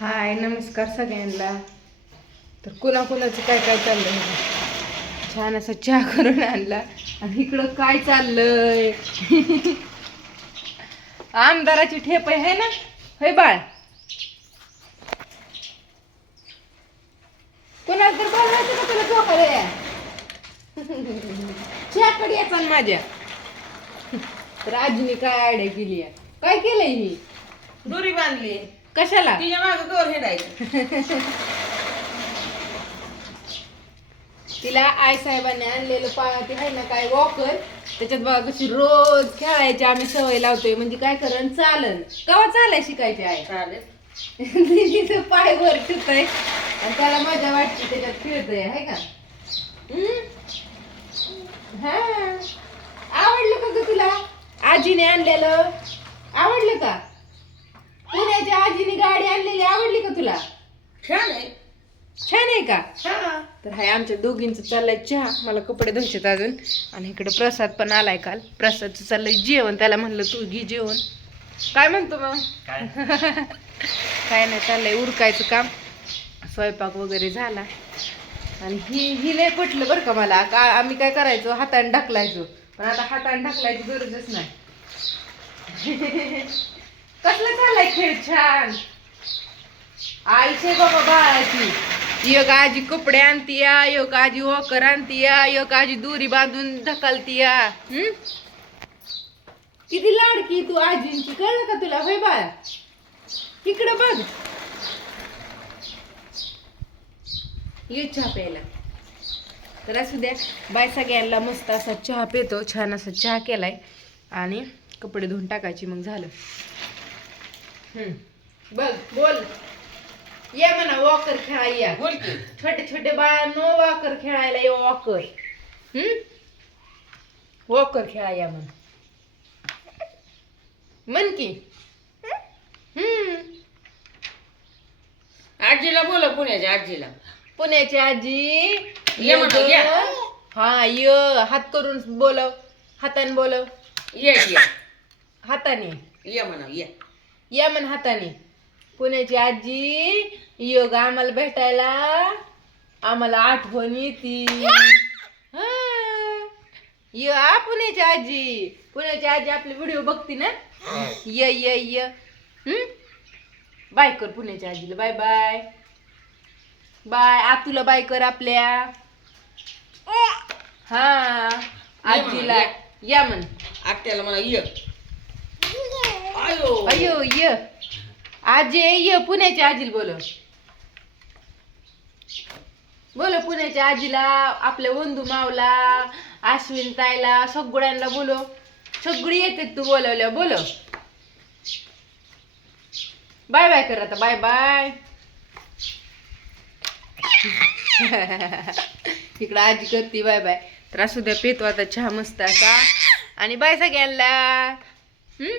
हाय नमस्कार सगळ्यांना. तर कुणाकुणाचं काय काय चाललंय? छान असा चहा करून आणला. आणि इकडं काय चाललंय? आमदाराची ठेप आहे ना? होय बाळ? कुणाला तर बोलवायचं का तुला झोपायला? या चहाकडे याचा माझ्या. तर आजीने काय आयडिया केली आहे? काय केलंय ही दोरी बांधली कशाला? तिच्या माग गौर हेडायचं. तिला आई साहेबांनी आणलेलं पा ते आहे ना काय वॉकर त्याच्यात बघा कशी रोज खेळायची आम्ही सवय लावतोय. म्हणजे काय करण? चालन. कवा चालाय शिकायची आहे चालेल. तिचं पाय वर ठेवतय आणि त्याला मजा वाटते त्याच्यात खेळतोय आहे का? हम्म? हा. आवडलं का ग तुला? आजीने आणलेलं. आवडलं का पुण्याच्या आजीने गाडी आणलेली आवडली का तुला? छान आहे. छान आहे का? हा. तर हाय आमच्या दोघींचं चाललंय चहा. मला कपडे धुवायचेत अजून. आणि इकडे प्रसाद पण आलाय काल. प्रसादचं चाललंय जेवण. त्याला म्हणलं तू घे जेवण. काय म्हणतो मग? काय? नाही चाललंय उरकायचं काम. स्वयंपाक वगैरे झाला. आणि ही ही लय पटलं बरं का मला. का आम्ही काय करायचो? हाताने ढकलायचो. पण आता हाताने ढकलायची गरजच नाही. कसलं चाललंय खेळ छान? आईचे बाबा बाळाची. एक आजी कपडे आणतीया एक आजी वॉकर आणतीया एक आजी दोरी बांधून ढकलतीया. हम्म? किती लाडकी तू आजींची कळलं का तुला? होय बाळा. इकडं बघ. ये चहा प्यायला. तर असू द्या बाय सगळ्यांना मस्त असा चहा पितो छान असा चहा केलाय. आणि कपडे धुवून टाकायची मग झालं. हम्म. बघ बोल. ये म्हणा वॉकर खेळायला. या बोल की. छोटे छोटे बाळ नो वॉकर खेळायला ये वॉकर हम्म? वॉकर खेळाया म्हण. म्हण की. हम्म. आजीला बोला पुण्याच्या आजीला. पुण्याची आजी ये म्हणा, ग. ये. हा य. हात करून बोलव हाताने बोलव ये ये. हाताने. ये म्हणा ये. या म्हण हाताने. पुण्याची आजी योग आम्हाला भेटायला. आम्हाला आठवण येते. य पुण्याची आजी. पुण्याची आजी आपले व्हिडिओ बघते ना? य य य. हम्म बाय कर पुण्याच्या आजीला. Bye bye. बाय. आतूला बाय कर आपल्या. हा. आजीला. या म्हण. आत्याला म्हणा ये. आयो. अयो य. आजी ये पुण्याची आजीला बोल बोल पुण्याच्या आजीला आपल्या वंधू मावला अश्विन ताईला सगळ्यांना बोलो सगळी येते तू बोलवल्या बोल बाय बाय कर आता बाय बाय. इकडं आजी करते बाय बाय. तर असू द्या पेतो आता चहा मस्त असा. आणि बाय सगळ्यांना. हम्म?